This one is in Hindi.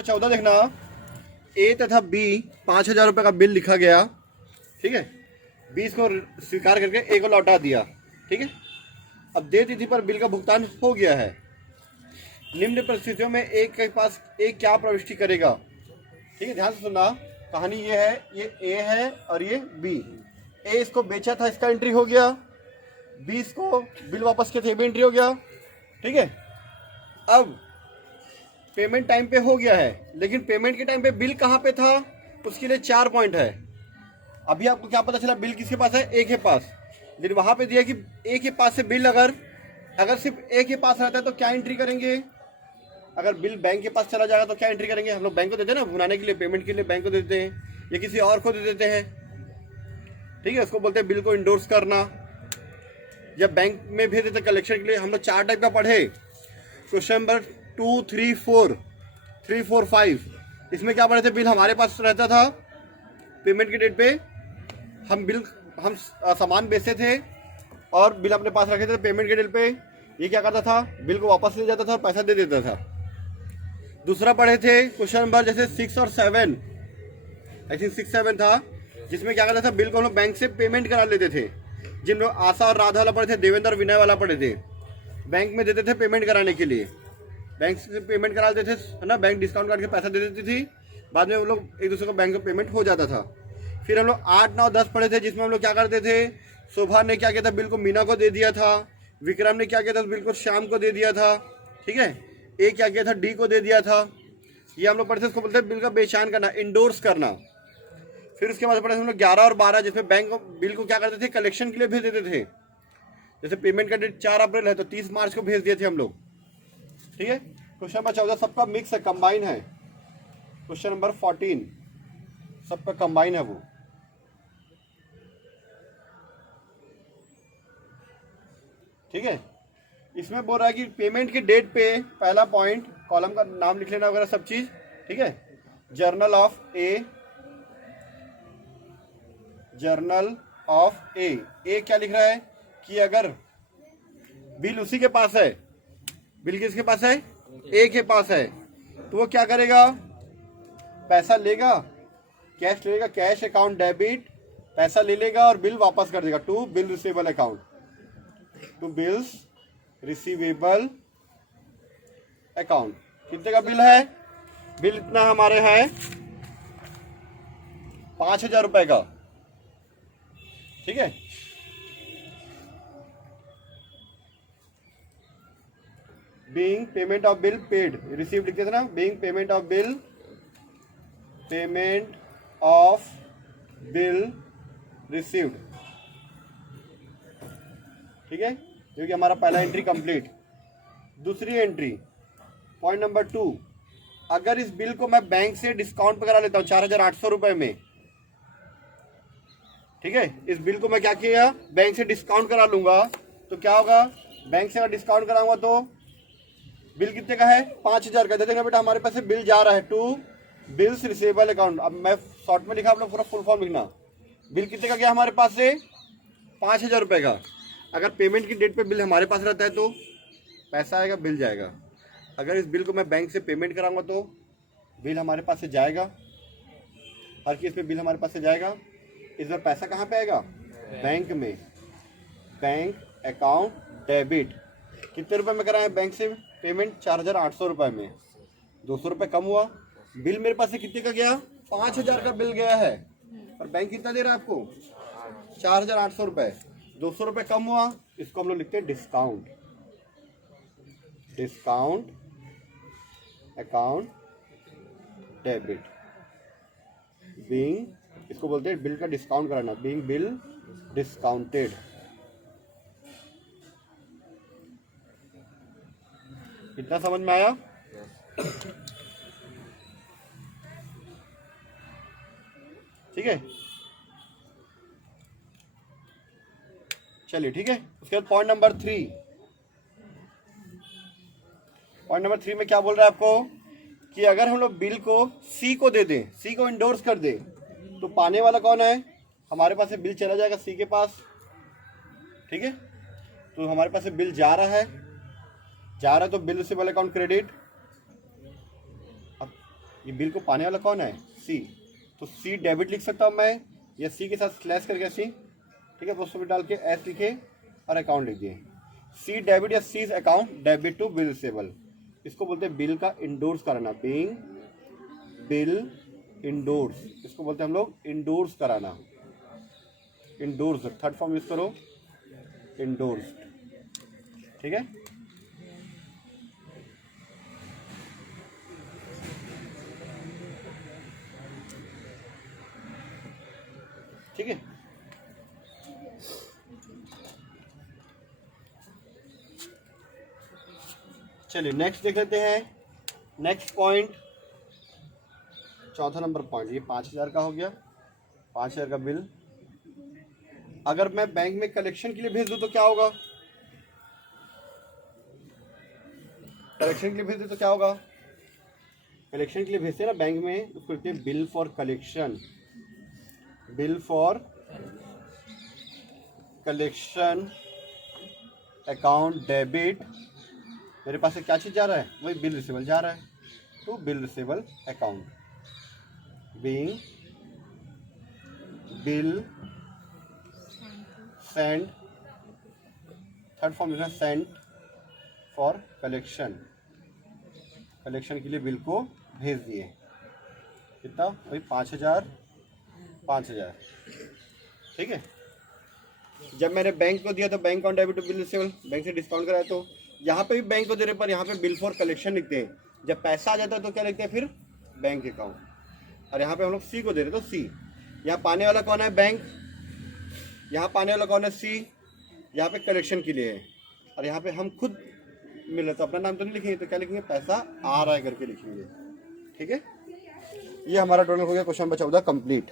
14 देखना, ए तथा बी 5,000 रुपये का बिल लिखा गया, ठीक है। 20 को स्वीकार करके ए को लौटा दिया, ठीक है। अब दे तिथि पर बिल का भुगतान हो गया है। निम्न परिस्थितियों में ए के पास ए क्या प्रविष्टि करेगा, ठीक है। ध्यान से सुनना, कहानी ये है, ये ए है और ये बी। ए इसको बेचा था, इसका एंट्री हो गया। बी इसको बिल वापस किया था, ये भी एंट्री हो गया, ठीक है। अब पेमेंट टाइम पे हो गया है, लेकिन पेमेंट के टाइम पे बिल कहाँ पे था, उसके लिए 4 पॉइंट है। अभी आपको क्या पता चला, बिल किसके पास है, ए के पास। लेकिन वहां पे दिया कि ए के पास से बिल अगर सिर्फ ए के पास रहता है तो क्या एंट्री करेंगे। अगर बिल बैंक के पास चला जाएगा तो क्या एंट्री करेंगे, हम लोग बैंक को देते हैं ना, भुनाने के लिए, पेमेंट के लिए बैंक को दे देते हैं या किसी और को दे देते हैं, ठीक है। उसको बोलते हैं बिल को इंडोर्स करना। जब बैंक में भेज देते कलेक्शन के लिए, हम लोग 4 टाइप का पढ़े, क्वेश्चन नंबर 2, 3, 4, 5। इसमें क्या पढ़े थे, बिल हमारे पास रहता था, पेमेंट के डेट पे हम सामान बेचते थे और बिल अपने पास रखे थे पेमेंट के डेट पे। ये क्या करता था, बिल को वापस ले जाता था और पैसा दे देता था। दूसरा पढ़े थे क्वेश्चन नंबर जैसे 6 और 7, आई थिंक 6, 7 था, जिसमें क्या करता था, बिल को हम लोग बैंक से पेमेंट करा लेते थे। जिन लोग आशा और राधा वाला पढ़े थे, देवेंद्र और विनय वाला पढ़े थे, बैंक में देते थे पेमेंट कराने के लिए, बैंक से पेमेंट करा देते थे, है ना। बैंक डिस्काउंट करके पैसा दे देती थी, बाद में हम लोग एक दूसरे को बैंक में पेमेंट हो जाता था। फिर हम लोग 8, 9, 10 पढ़े थे, जिसमें हम लोग क्या करते थे, शोभा ने क्या किया था, बिल को मीना को दे दिया था। विक्रम ने क्या किया था, बिल को श्याम को दे दिया था, ठीक है। ए क्या किया था, डी को दे दिया था। ये हम लोग पढ़े थे, उसको बोलते हैं बिल का बेचान करना, इंडोर्स करना। फिर उसके बाद पढ़े हम लोग 11 और 12, जिसमें बैंक बिल को क्या करते थे, कलेक्शन के लिए भेज देते थे। जैसे पेमेंट का डेट 4 अप्रैल है तो 30 मार्च को भेज दिए थे हम लोग, ठीक है। क्वेश्चन नंबर 14 सबका मिक्स है, कंबाइन है। क्वेश्चन नंबर 14 सबका कंबाइन है वो, ठीक है। इसमें बोल रहा है कि पेमेंट की डेट पे, पहला पॉइंट, कॉलम का नाम लिख लेना वगैरह सब चीज, ठीक है। Journal of a, journal of a. ए क्या लिख रहा है कि अगर बिल उसी के पास है, बिल किसके पास है, ए के पास है, तो वो क्या करेगा, पैसा लेगा, कैश लेगा, कैश अकाउंट डेबिट, पैसा ले लेगा और बिल वापस कर देगा to bill receivable account, to bills receivable account. कितने का बिल है, बिल इतना हमारे है 5,000 रुपए का, ठीक है। Being payment of bill paid, receive लिख देते ना, being payment of bill, payment of bill received, ठीक है। क्योंकि हमारा पहला एंट्री कंप्लीट। दूसरी एंट्री, पॉइंट नंबर 2, अगर इस बिल को मैं बैंक से डिस्काउंट पे करा लेता हूँ 4,800 रुपए में, ठीक है। इस बिल को मैं क्या किया, बैंक से डिस्काउंट करा लूंगा, तो क्या होगा, बैंक से अगर डिस्काउंट कराऊंगा तो बिल कितने का है, 5,000 का। देखना बेटा, हमारे पास से बिल जा रहा है टू बिल्स रिसीवेबल अकाउंट। अब मैं शॉर्ट में लिखा, आप लोग पूरा फुल फॉर्म लिखना। बिल कितने का गया हमारे पास से, 5,000 रुपए का। अगर पेमेंट की डेट पे बिल हमारे पास रहता है तो पैसा आएगा, बिल जाएगा। अगर इस बिल को मैं बैंक से पेमेंट कराऊंगा तो बिल हमारे पास से जाएगा, हर केस में बिल हमारे पास से जाएगा। इस बार पैसा कहाँ पे आएगा, बैंक में, बैंक अकाउंट डेबिट। कितने रुपए में कराएं बैंक से पेमेंट, 4,800 रुपए में, 200 रुपए कम हुआ। बिल मेरे पास से कितने का गया, 5,000 का बिल गया है, और बैंक कितना दे रहा है आपको, 4,800 रुपए, 200 रुपए कम हुआ। इसको हम लोग लिखते हैं discount, discount account debit. Being, इसको बोलते हैं बिल का डिस्काउंट कराना, बीइंग बिल डिस्काउंटेड। कितना समझ में आया, ठीक है। चलिए, ठीक है। उसके बाद पॉइंट नंबर 3, पॉइंट नंबर 3 में क्या बोल रहा है आपको कि अगर हम लोग बिल को सी को दे दें, सी को इंडोर्स कर दें, तो पाने वाला कौन है, हमारे पास से बिल चला जाएगा सी के पास, ठीक है। तो हमारे पास से बिल जा रहा है तो बिल रिसीवेबल अकाउंट क्रेडिट। अब ये बिल को पाने वाला कौन है? सी। तो सी डेबिट लिख सकता हूँ मैं, या सी के साथ स्लैश करके सी, ठीक है, पोस्ट ऑफिस डाल के एस लिखे और अकाउंट लिख दिए। सी डेबिट या सीज account debit to bill receivable, इसको बोलते हैं बिल का इंडोर्स कराना, बीइंग बिल इंडोर्स, इसको बोलते हैं हम लोग इंडोर्स कराना। इंडोर्स थर्ड फॉर्म यूज करो, इंडोर्स, ठीक है। ठीक है, चलिए नेक्स्ट देख लेते हैं। नेक्स्ट पॉइंट, चौथा नंबर पॉइंट, ये 5,000 का हो गया, 5,000 का बिल। अगर मैं बैंक में कलेक्शन के लिए भेज दूं तो क्या होगा? कलेक्शन के लिए भेज दूं तो क्या होगा? कलेक्शन के लिए भेजते हैं ना बैंक में, उसको लिखते हैं bill for collection, bill for collection account debit. मेरे पास से क्या चीज़ जा रहा है? वही बिल रिसीवेबल जा रहा है, तो bill receivable account, being bill send, third form लिखना सेंड फॉर कलेक्शन, कलेक्शन के लिए बिल को भेज दिए। कितना? वही 5,000, 5,000, ठीक है। जब मैंने बैंक को दिया तो bank on debit to bill receivable, bank से डिस्काउंट कराया, तो यहाँ पे भी बैंक को दे रहे, पर यहाँ पे बिल फॉर कलेक्शन लिखते हैं। जब पैसा आ जाता है तो क्या लिखते हैं फिर? Bank account. और यहाँ पे हम लोग सी को दे रहे तो सी। यहाँ पाने वाला कौन है? बैंक। यहाँ पाने वाला कौन है? सी। यहाँ पे कलेक्शन के लिए है, और यहाँ पे हम खुद मिले तो अपना नाम तो नहीं लिखेंगे, तो क्या लिखेंगे? पैसा आ रहा है करके लिखेंगे, ठीक है। ये हमारा टोटल हो गया क्वेश्चन नंबर 14 कंप्लीट।